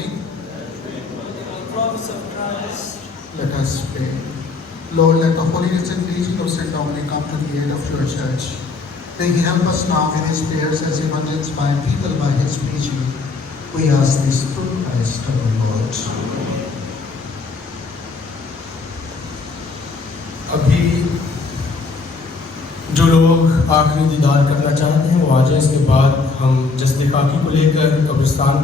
morning. Cross of Christ. Let us pray. Lord, let the holiness and teaching of St. Dominic come to the aid of your church. May he help us now with his prayers as he might inspire people by his preaching. We ask this through Christ our Lord. अभी जो लोग आखिरी दीदार करना चाहते हैं वो आ जाए। इसके बाद हम जस्ते खाकी को लेकर कब्रिस्तान